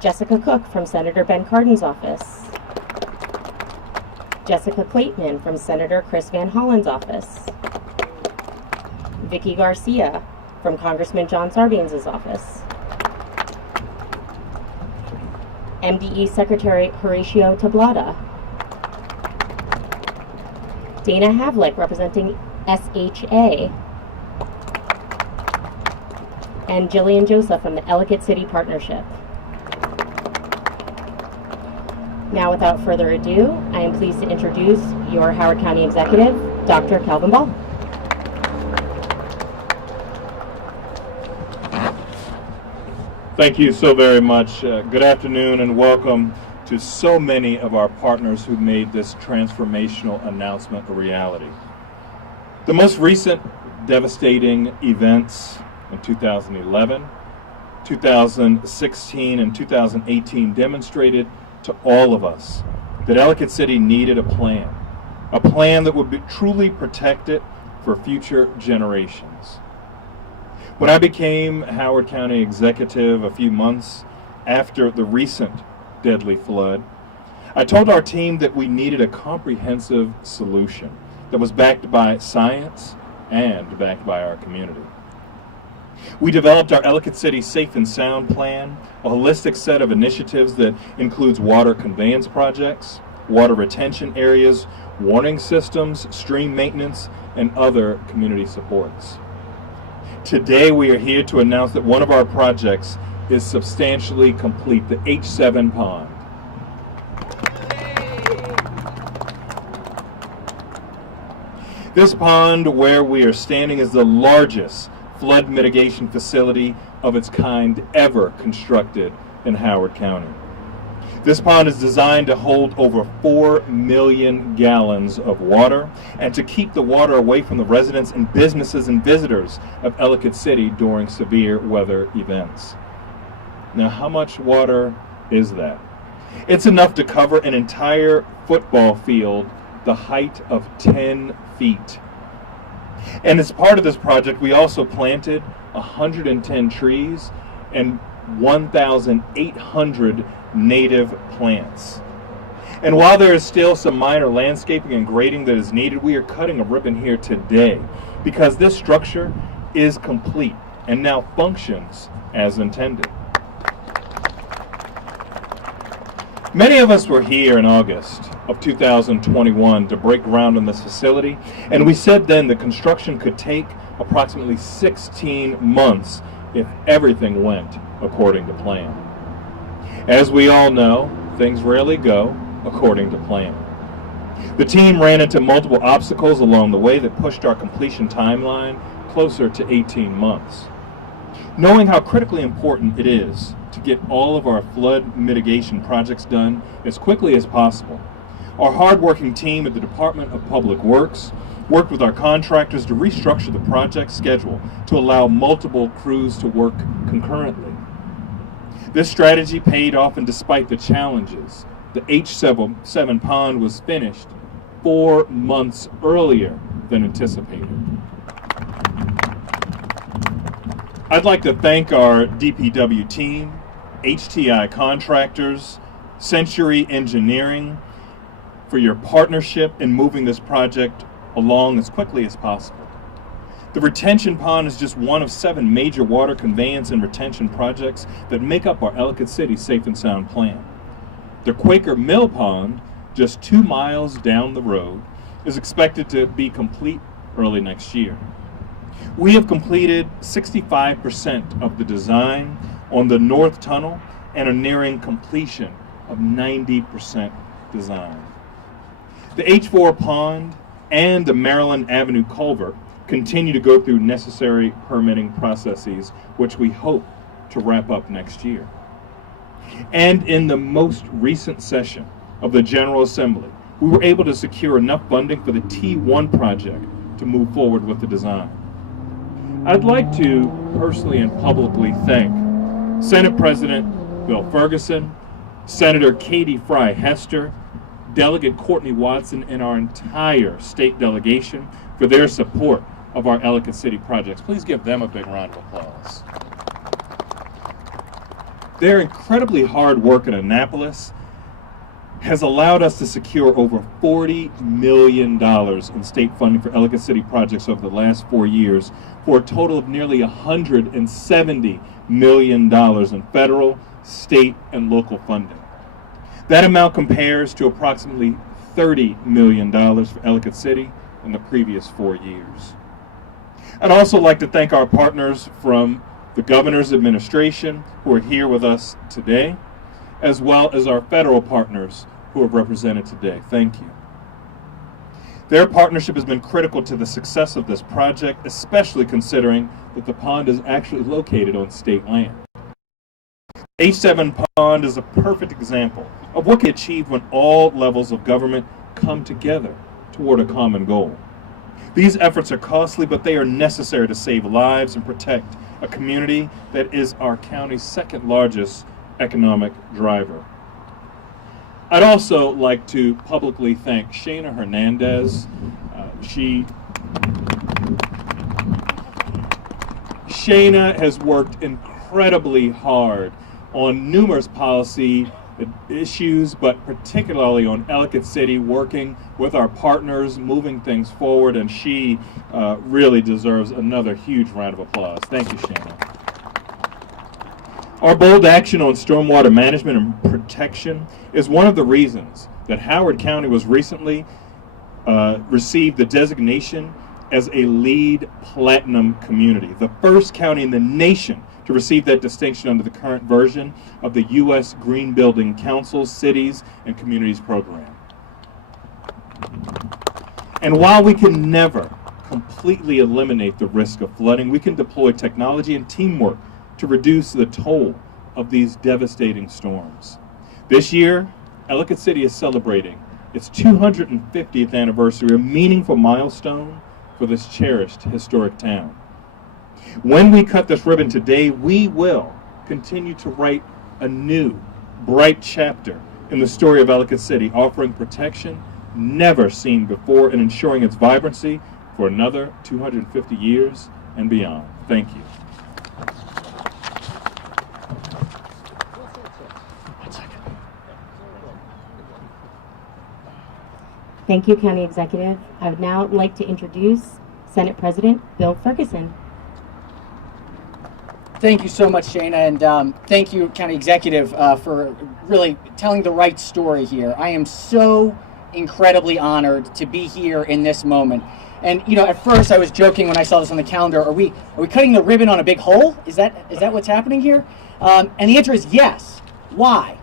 Jessica Cook from Senator Ben Cardin's office. Jessica Clayton from Senator Chris Van Hollen's office. Vicky Garcia from Congressman John Sarbanes' office. MDE Secretary Horatio Tablada. Dana Havlick representing SHA. And Jillian Joseph from the Ellicott City Partnership. Now, without further ado, I am pleased to introduce your Howard County Executive, Dr. Calvin Ball. Thank you so very much. Good afternoon and welcome to so many of our partners who made this transformational announcement a reality. The most recent devastating events in 2011, 2016, and 2018 demonstrated to all of us that Ellicott City needed a plan that would be truly protected for future generations. When I became Howard County Executive a few months after the recent deadly flood, I told our team that we needed a comprehensive solution that was backed by science and backed by our community. We developed our Ellicott City Safe and Sound Plan, a holistic set of initiatives that includes water conveyance projects, water retention areas, warning systems, stream maintenance, and other community supports. Today we are here to announce that one of our projects is substantially complete, the H7 pond. This pond where we are standing is the largest flood mitigation facility of its kind ever constructed in Howard County. This pond is designed to hold over 4 million gallons of water and to keep the water away from the residents and businesses and visitors of Ellicott City during severe weather events. Now, how much water is that? It's enough to cover an entire football field the height of 10 feet. And as part of this project, we also planted 110 trees and 1,800 native plants. And while there is still some minor landscaping and grading that is needed, we are cutting a ribbon here today because this structure is complete and now functions as intended. Many of us were here in August of 2021 to break ground on this facility, and we said then the construction could take approximately 16 months if everything went according to plan. As we all know, things rarely go according to plan. The team ran into multiple obstacles along the way that pushed our completion timeline closer to 18 months. Knowing how critically important it is to get all of our flood mitigation projects done as quickly as possible, our hardworking team at the Department of Public Works worked with our contractors to restructure the project schedule to allow multiple crews to work concurrently. This strategy paid off, and despite the challenges, the H7 pond was finished 4 months earlier than anticipated. I'd like to thank our DPW team, HTI contractors, Century Engineering for your partnership in moving this project along as quickly as possible. The retention pond is just one of 7 major water conveyance and retention projects that make up our Ellicott City Safe and Sound Plan. The Quaker Mill Pond, just 2 miles down the road, is expected to be complete early next year. We have completed 65% of the design on the North Tunnel and are nearing completion of 90% design. The H4 pond and the Maryland Avenue culvert continue to go through necessary permitting processes, which we hope to wrap up next year. And in the most recent session of the General Assembly, we were able to secure enough funding for the T1 project to move forward with the design. I'd like to personally and publicly thank Senate President Bill Ferguson, Senator Katie Fry Hester, Delegate Courtney Watson, and our entire state delegation for their support of our Ellicott City projects. Please give them a big round of applause. Their incredibly hard work in Annapolis has allowed us to secure over $40 million in state funding for Ellicott City projects over the last 4 years, for a total of nearly $170 million in federal, state, and local funding. That amount compares to approximately $30 million for Ellicott City in the previous 4 years. I'd also like to thank our partners from the governor's administration who are here with us today, as well as our federal partners who are represented today. Thank you. Their partnership has been critical to the success of this project, especially considering that the pond is actually located on state land. H7 Pond is a perfect example of what can be achieved when all levels of government come together toward a common goal. These efforts are costly, but they are necessary to save lives and protect a community that is our county's second largest economic driver. I'd also like to publicly thank Shana Hernandez. Shana has worked incredibly hard on numerous policy issues, but particularly on Ellicott City, working with our partners, moving things forward, and she really deserves another huge round of applause. Thank you, Shana. Our bold action on stormwater management and protection is one of the reasons that Howard County was recently received the designation as a LEED Platinum community, the first county in the nation to receive that distinction under the current version of the U.S. Green Building Council's Cities and Communities program. And while we can never completely eliminate the risk of flooding, we can deploy technology and teamwork to reduce the toll of these devastating storms. This year, Ellicott City is celebrating its 250th anniversary, a meaningful milestone for this cherished historic town. When we cut this ribbon today, we will continue to write a new, bright chapter in the story of Ellicott City, offering protection never seen before and ensuring its vibrancy for another 250 years and beyond. Thank you. Thank you, County Executive. I would now like to introduce Senate President Bill Ferguson. Thank you so much, Shana, and thank you, County Executive, for really telling the right story here. I am so incredibly honored to be here in this moment. And you know, at first I was joking when I saw this on the calendar. Are we cutting the ribbon on a big hole? Is that what's happening here? And the answer is yes. Why?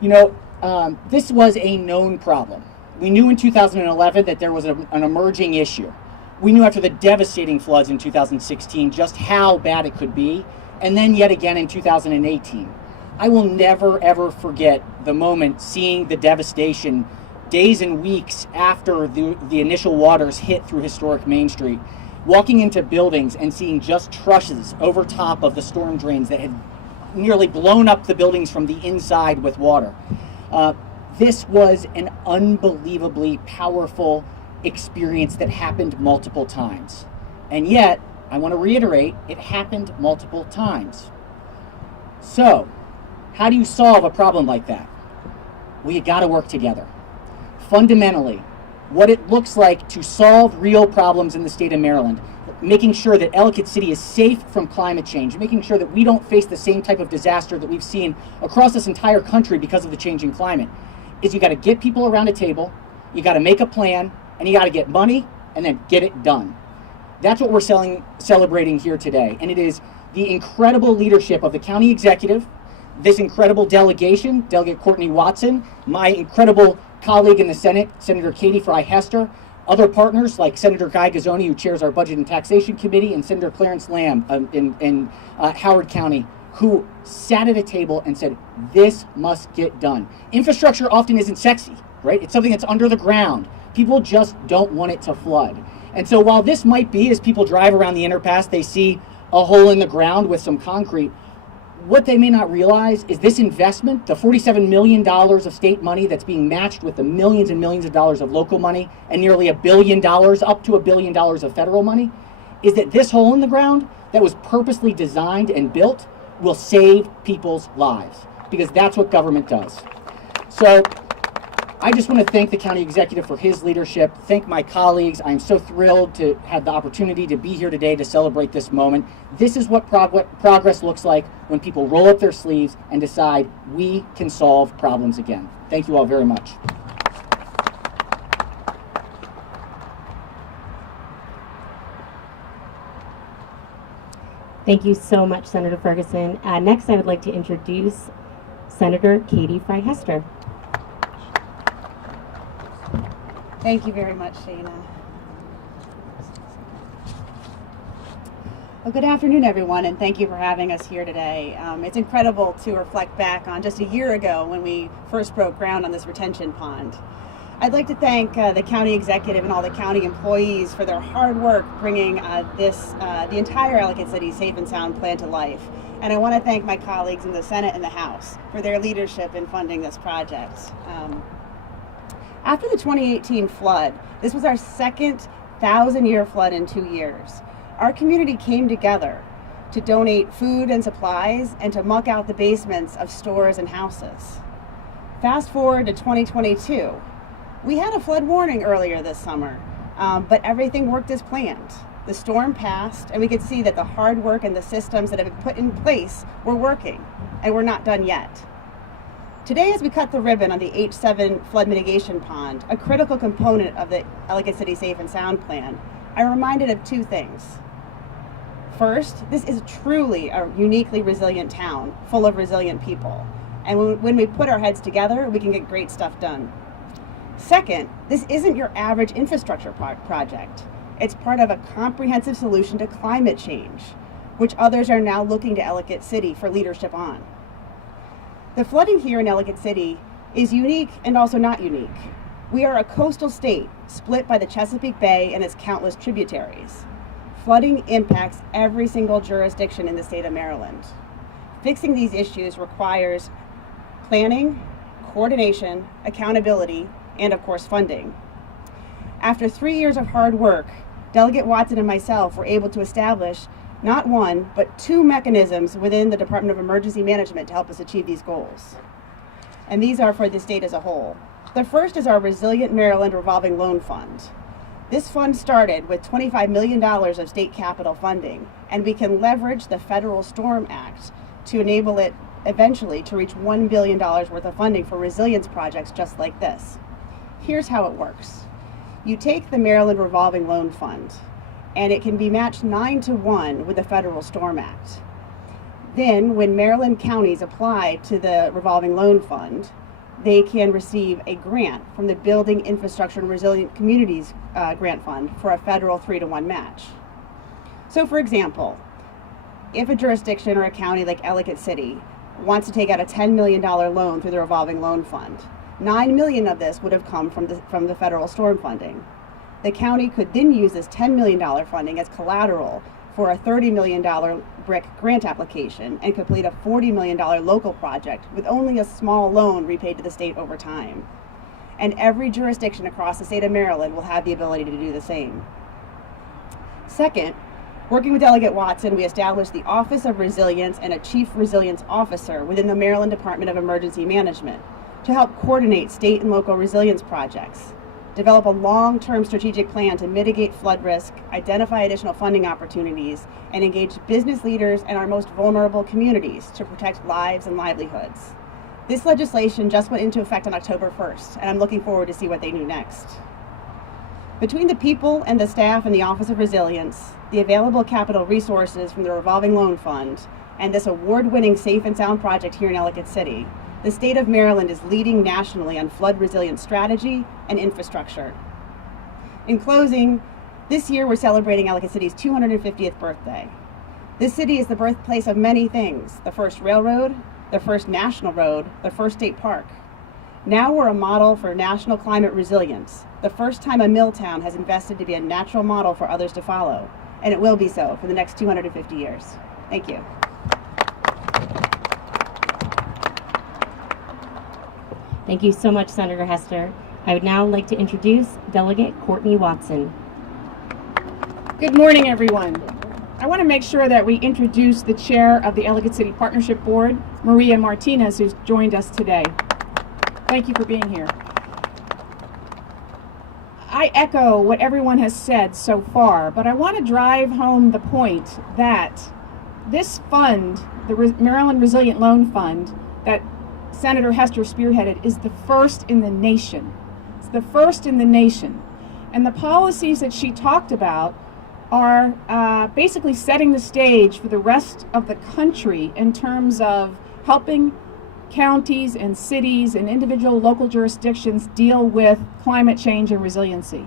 You know, this was a known problem. We knew in 2011 that there was an emerging issue. We knew after the devastating floods in 2016 just how bad it could be, and then yet again in 2018. I will never ever forget the moment seeing the devastation days and weeks after the initial waters hit through historic Main Street, walking into buildings and seeing just trusses over top of the storm drains that had nearly blown up the buildings from the inside with water. This was an unbelievably powerful experience that happened multiple times. And yet, I want to reiterate, it happened multiple times. So, how do you solve a problem like that? Well, you got to work together. Fundamentally, what it looks like to solve real problems in the state of Maryland, making sure that Ellicott City is safe from climate change, making sure that we don't face the same type of disaster that we've seen across this entire country because of the changing climate, is you got to get people around a table, you got to make a plan, and you got to get money, and then get it done. That's what we're celebrating here today, and it is the incredible leadership of the county executive, this incredible delegation, Delegate Courtney Watson, my incredible colleague in the Senate, Senator Katie Fry-Hester, other partners like Senator Guy Gazzoni, who chairs our Budget and Taxation Committee, and Senator Clarence Lamb in Howard County, who sat at a table and said, this must get done. Infrastructure often isn't sexy, right? It's something that's under the ground. People just don't want it to flood. And so while this might be, as people drive around the underpass, they see a hole in the ground with some concrete, what they may not realize is this investment, the $47 million of state money that's being matched with the millions and millions of dollars of local money and nearly $1 billion, up to $1 billion of federal money, is that this hole in the ground that was purposely designed and built will save people's lives, because that's what government does. So I just want to thank the county executive for his leadership, thank my colleagues. I'm so thrilled to have the opportunity to be here today to celebrate this moment. This is what progress looks like when people roll up their sleeves and decide we can solve problems again. Thank you all very much. Thank you so much, Senator Ferguson. Next, I would like to introduce Senator Katie Frey-Hester. Thank you very much, Shana. Well, good afternoon, everyone, and thank you for having us here today. It's incredible to reflect back on just a year ago when we first broke ground on this retention pond. I'd like to thank the county executive and all the county employees for their hard work bringing the entire Ellicott City Safe and Sound plan to life. And I want to thank my colleagues in the Senate and the House for their leadership in funding this project. After the 2018 flood, this was our second 1,000-year flood in 2 years. Our community came together to donate food and supplies and to muck out the basements of stores and houses. Fast forward to 2022. We had a flood warning earlier this summer, but everything worked as planned. The storm passed, and we could see that the hard work and the systems that have been put in place were working, and we're not done yet. Today, as we cut the ribbon on the H7 flood mitigation pond, a critical component of the Ellicott City Safe and Sound plan, I'm reminded of two things. First, this is truly a uniquely resilient town, full of resilient people. And when we put our heads together, we can get great stuff done. Second, this isn't your average infrastructure project. It's part of a comprehensive solution to climate change, which others are now looking to Ellicott City for leadership on. The flooding here in Ellicott City is unique and also not unique. We are a coastal state split by the Chesapeake Bay and its countless tributaries. Flooding impacts every single jurisdiction in the state of Maryland. Fixing these issues requires planning, coordination, accountability, and of course funding. After 3 years of hard work, Delegate Watson and myself were able to establish not one, but two mechanisms within the Department of Emergency Management to help us achieve these goals. And these are for the state as a whole. The first is our Resilient Maryland Revolving Loan Fund. This fund started with $25 million of state capital funding, and we can leverage the Federal Storm Act to enable it eventually to reach $1 billion worth of funding for resilience projects just like this. Here's how it works. You take the Maryland Revolving Loan Fund, and it can be matched 9-to-1 with the Federal Storm Act. Then, when Maryland counties apply to the Revolving Loan Fund, they can receive a grant from the Building Infrastructure and Resilient Communities Grant Fund for a federal 3-to-1 match. So for example, if a jurisdiction or a county like Ellicott City wants to take out a $10 million loan through the Revolving Loan Fund, $9 million of this would have come from the federal storm funding. The county could then use this $10 million funding as collateral for a $30 million BRIC grant application and complete a $40 million local project with only a small loan repaid to the state over time. And every jurisdiction across the state of Maryland will have the ability to do the same. Second, working with Delegate Watson, we established the Office of Resilience and a Chief Resilience Officer within the Maryland Department of Emergency Management to help coordinate state and local resilience projects, develop a long-term strategic plan to mitigate flood risk, identify additional funding opportunities, and engage business leaders and our most vulnerable communities to protect lives and livelihoods. This legislation just went into effect on October 1st, and I'm looking forward to see what they do next. Between the people and the staff in the Office of Resilience, the available capital resources from the Revolving Loan Fund, and this award-winning Safe and Sound project here in Ellicott City, the state of Maryland is leading nationally on flood resilience strategy and infrastructure. In closing, this year we're celebrating Ellicott City's 250th birthday. This city is the birthplace of many things: the first railroad, the first national road, the first state park. Now we're a model for national climate resilience, the first time a mill town has invested to be a natural model for others to follow, and it will be so for the next 250 years. Thank you. Thank you so much, Senator Hester. I would now like to introduce Delegate Courtney Watson. Good morning, everyone. I want to make sure that we introduce the chair of the Ellicott City Partnership Board, Maria Martinez, who's joined us today. Thank you for being here. I echo what everyone has said so far, but I want to drive home the point that this fund, the Maryland Resilient Loan Fund, that Senator Hester spearheaded, is the first in the nation. It's the first in the nation. And the policies that she talked about are basically setting the stage for the rest of the country in terms of helping counties and cities and individual local jurisdictions deal with climate change and resiliency.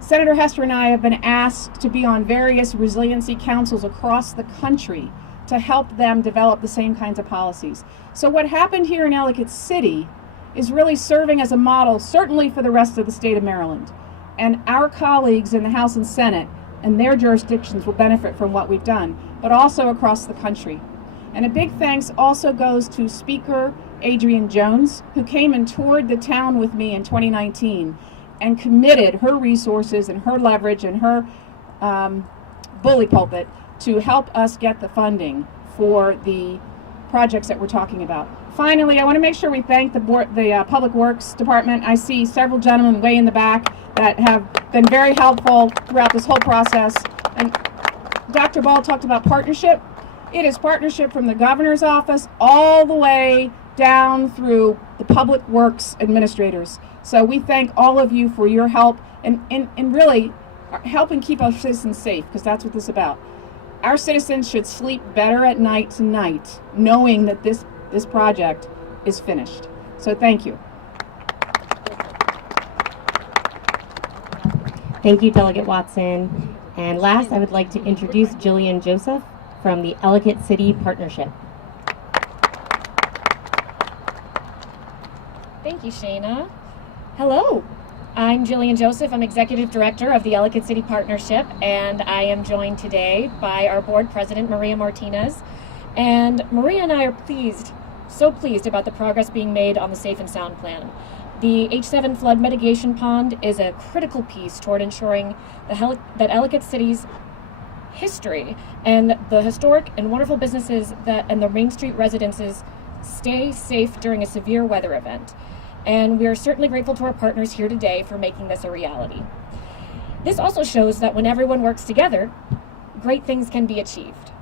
Senator Hester and I have been asked to be on various resiliency councils across the country to help them develop the same kinds of policies. So what happened here in Ellicott City is really serving as a model, certainly for the rest of the state of Maryland. And our colleagues in the House and Senate and their jurisdictions will benefit from what we've done, but also across the country. And a big thanks also goes to Speaker Adrienne Jones, who came and toured the town with me in 2019 and committed her resources and her leverage and her bully pulpit to help us get the funding for the projects that we're talking about. Finally, I want to make sure we thank the Public Works Department. I see several gentlemen way in the back that have been very helpful throughout this whole process. And Dr. Ball talked about partnership. It is partnership from the governor's office all the way down through the public works administrators. So we thank all of you for your help and really helping keep our citizens safe, because that's what this is about. Our citizens should sleep better at night tonight, knowing that this project is finished. So thank you. Thank you, Delegate Watson. And last, I would like to introduce Jillian Joseph from the Ellicott City Partnership. Thank you, Shayna. Hello, I'm Jillian Joseph. I'm Executive Director of the Ellicott City Partnership, and I am joined today by our Board President, Maria Martinez. And Maria and I are pleased, so pleased about the progress being made on the Safe and Sound Plan. The H7 flood mitigation pond is a critical piece toward ensuring that Ellicott City's history and the historic and wonderful businesses and the Main Street residences stay safe during a severe weather event. And we are certainly grateful to our partners here today for making this a reality. This also shows that when everyone works together, great things can be achieved.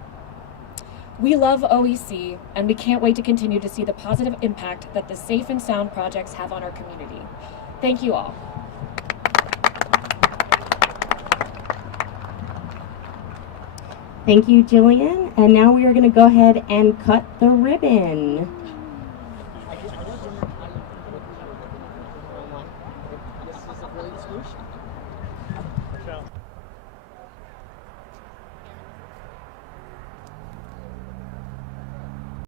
We love OEC, and we can't wait to continue to see the positive impact that the Safe and Sound projects have on our community. Thank you all. Thank you, Jillian. And now we are going to go ahead and cut the ribbon. This is a great solution.